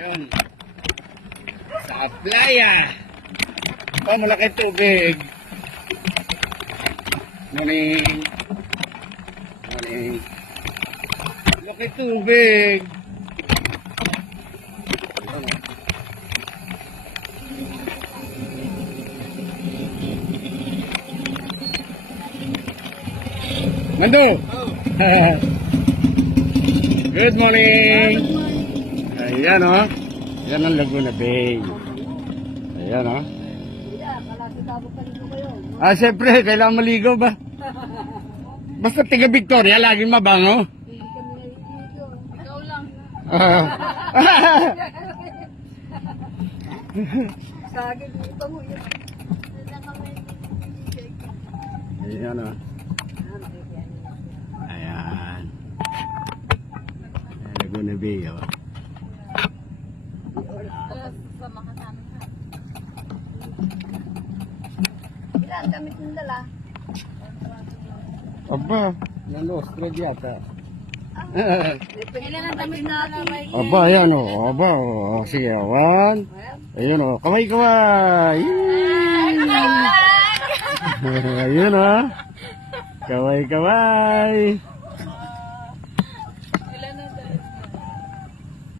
Ayun. Sa playa. Oh, malaki tubig. Morning. Morning. Malaki tubig. Ayun, oh. Mando. Good morning. Ayan oh. Ayan ang Laguna Bay. Ayan oh. Ah, siyempre, kailangan maligo ba? Basta tiga Victoria, laging mabango. Ikaw lang. Sagad dito mo yun. Ayan oh. Ayan. Laguna Bay oh. Sama ka sa amin ha. Ilan damit ng dala? Aba, nalostred yata. Ilan ang damit natin? Aba, ayan oh. Aba, oh. Sige, one. Ayan oh. Kaway, kaway. Ayun oh. Kaway, kaway.